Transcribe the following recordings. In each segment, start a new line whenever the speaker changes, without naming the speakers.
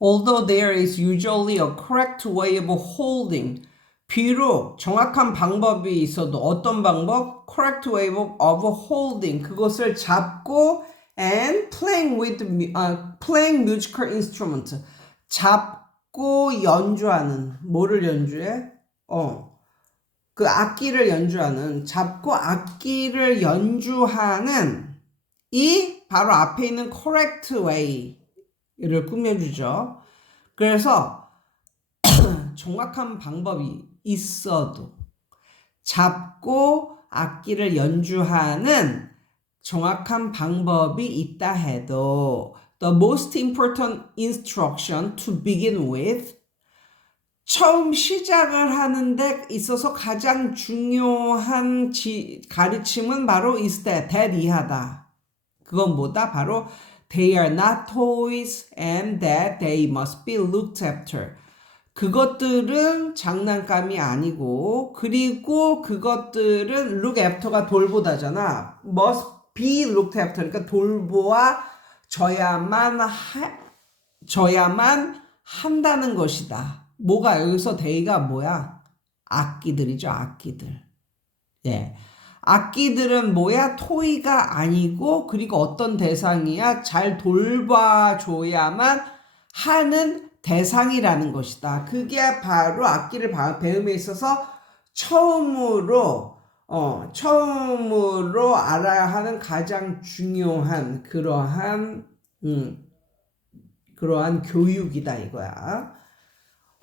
Although there is usually a correct way of holding. 비록 정확한 방법이 있어도 어떤 방법? Correct way of, of holding. 그것을 잡고 and playing with 아, playing musical instrument. 잡고 연주하는 뭐를 연주해? 어. 그 악기를 연주하는 잡고 악기를 연주하는 이 바로 앞에 있는 correct way 를 꾸며주죠. 그래서 정확한 방법이 있어도 잡고 악기를 연주하는 정확한 방법이 있다 해도 the most important instruction to begin with 처음 시작을 하는데 있어서 가장 중요한 지, 가르침은 바로 is that, that 이하다. 그건 뭐다? 바로 they are not toys and that they must be looked after. 그것들은 장난감이 아니고 그리고 그것들은 look after가 돌보다잖아. must be looked after. 그러니까 돌보아 져야만 하, 져야만 한다는 것이다. 뭐가 여기서 데이가 뭐야? 악기들이죠, 악기들. 예. 악기들은 뭐야? 토이가 아니고, 그리고 어떤 대상이야? 잘 돌봐줘야만 하는 대상이라는 것이다. 그게 바로 악기를 바- 배움에 있어서 처음으로, 어, 처음으로 알아야 하는 가장 중요한 그러한, 음, 그러한 교육이다 이거야.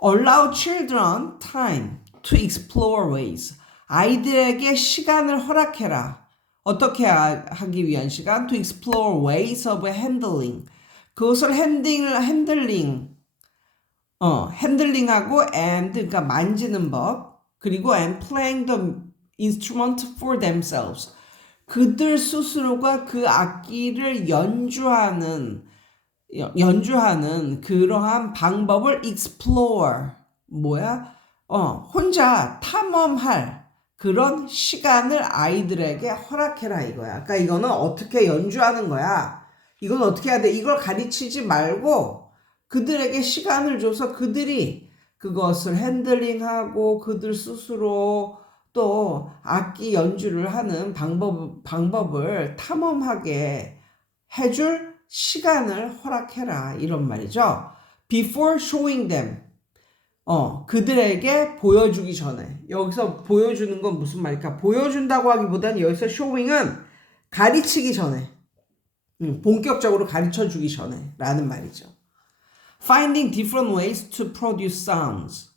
Allow children time to explore ways. 아이들에게 시간을 허락해라. 어떻게 하- 하기 위한 시간? To explore ways of handling. 그것을 핸딩, 핸들링, 어, 핸들링하고 and, 그러니까 만지는 법. 그리고 and playing the instrument for themselves. 그들 스스로가 그 악기를 연주하는 여- 연주하는 그러한 방법을 explore 뭐야? 어, 혼자 탐험할 그런 시간을 아이들에게 허락해라 이거야. 그러니까 이거는 어떻게 연주하는 거야. 이건 어떻게 해야 돼? 이걸 가르치지 말고 그들에게 시간을 줘서 그들이 그것을 핸들링하고 그들 스스로 또 악기 연주를 하는 방법, 방법을 탐험하게 해줄 시간을 허락해라 이런 말이죠. Before showing them. 어, 그들에게 보여주기 전에. 여기서 보여주는 건 무슨 말일까? 보여준다고 하기보다는 여기서 showing은 가르치기 전에. 음, 본격적으로 가르쳐 주기 전에. 라는 말이죠. Finding different ways to produce sounds.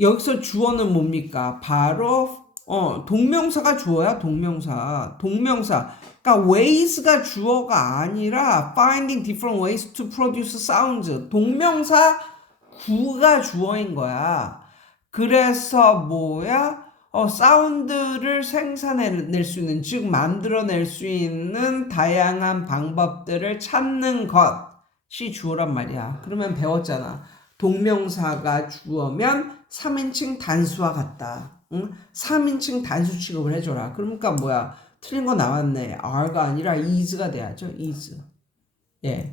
여기서 주어는 뭡니까? 바로 어, 동명사가 주어야 동명사. 동명사. 그러니까 ways가 주어가 아니라 finding different ways to produce sounds. 동명사 구가 주어인 거야. 그래서 뭐야? 어, 사운드를 생산해낼 수 있는, 즉 만들어낼 수 있는 다양한 방법들을 찾는 것이 주어란 말이야. 그러면 배웠잖아. 동명사가 주어면 3인칭 단수와 같다. 응? 3인칭 단수 취급을 해줘라. 그러니까 뭐야? 틀린 거 나왔네. are가 아니라 is가 돼야죠. is. 예.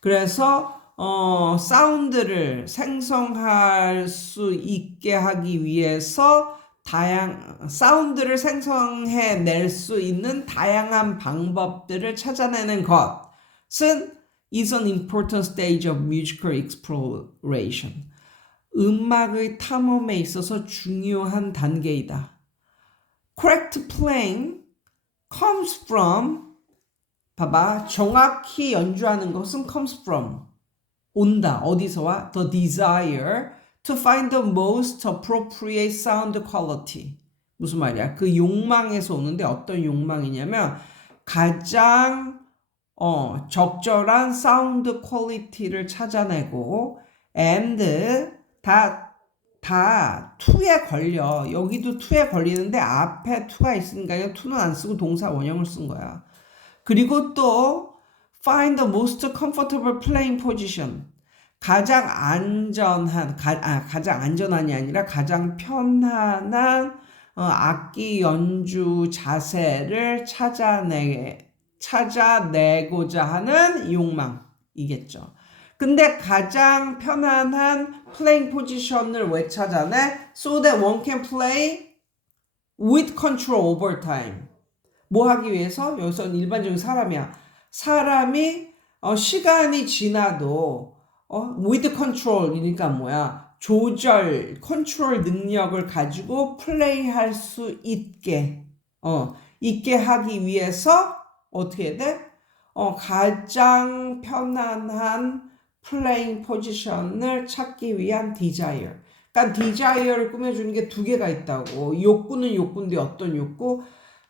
그래서 어, 사운드를 생성할 수 있게 하기 위해서 다양 사운드를 생성해 낼 수 있는 다양한 방법들을 찾아내는 것은 is an important stage of musical exploration. 음악의 탐험에 있어서 중요한 단계이다. Correct playing comes from 봐봐 정확히 연주하는 것은 comes from 온다. 어디서와? The desire to find the most appropriate sound quality. 무슨 말이야? 그 욕망에서 오는데 어떤 욕망이냐면 가장 어, 적절한 사운드 퀄리티를 찾아내고 and 다, 다 투에 걸려. 여기도 투에 걸리는데 앞에 투가 있으니까 그냥 투는 안 쓰고 동사 원형을 쓴 거야. 그리고 또 find the most comfortable playing position. 가장 안전한, 가, 아, 가장 안전한이 아니라 가장 편안한 어, 악기 연주 자세를 찾아내, 찾아내고자 하는 욕망이겠죠. 근데 가장 편안한 playing 포지션을 왜 찾아내? So that one can play with control over time. 뭐 하기 위해서? 여기서는 일반적인 사람이야. 사람이 어, 시간이 지나도 어, with control이니까 뭐야? 조절, 컨트롤 능력을 가지고 플레이할 수 있게 어, 있게 하기 위해서 어떻게 돼? 어, 가장 편안한 플레잉 포지션을 찾기 위한 디자이어. 그러니까 디자이어를 꾸며주는 게 두 개가 있다고. 욕구는 욕구인데 어떤 욕구?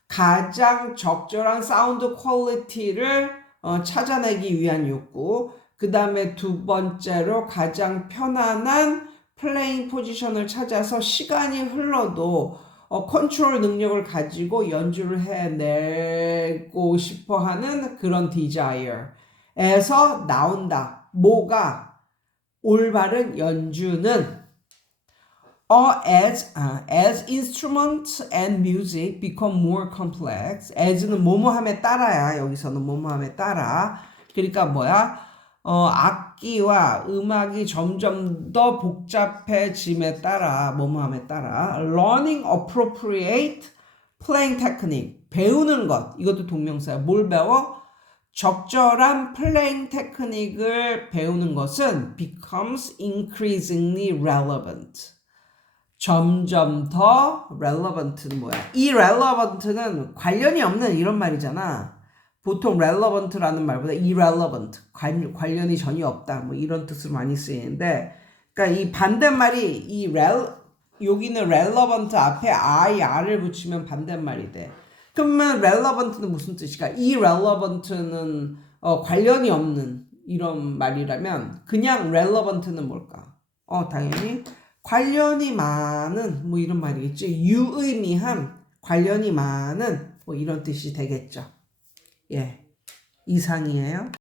가장 적절한 사운드 퀄리티를 어, 찾아내기 위한 욕구. 그 다음에 두 번째로 가장 편안한 플레잉 포지션을 찾아서 시간이 흘러도 어, 컨트롤 능력을 가지고 연주를 해내고 싶어 하는 그런 디자이어에서 나온다. 뭐가 올바른 연주는 or as 아, as instruments and music become more complex. as는 뭐뭐함에 따라야 여기서는 뭐뭐함에 따라. 그러니까 뭐야? 어, 악기와 음악이 점점 더 복잡해짐에 따라 뭐뭐함에 따라 learning appropriate playing technique 배우는 것 이것도 동명사야. 뭘 배워? 적절한 플레잉 테크닉을 배우는 것은 becomes increasingly relevant. 점점 더 relevant는 뭐야? 이 relevant는 관련이 없는 이런 말이잖아. 보통 relevant라는 말보다 irrelevant, 관, 관련이 전혀 없다. 뭐 이런 뜻을 많이 쓰이는데, 그러니까 이 반대말이 이 rel, 여기는 relevant 앞에 I, R을 붙이면 반대말이 돼. 그러면 relevant는 무슨 뜻일까? irrelevant는 어, 관련이 없는 이런 말이라면 그냥 relevant는 뭘까? 어, 당연히 관련이 많은 뭐 이런 말이겠지. 유의미한 관련이 많은 뭐 이런 뜻이 되겠죠. 예. 이상이에요.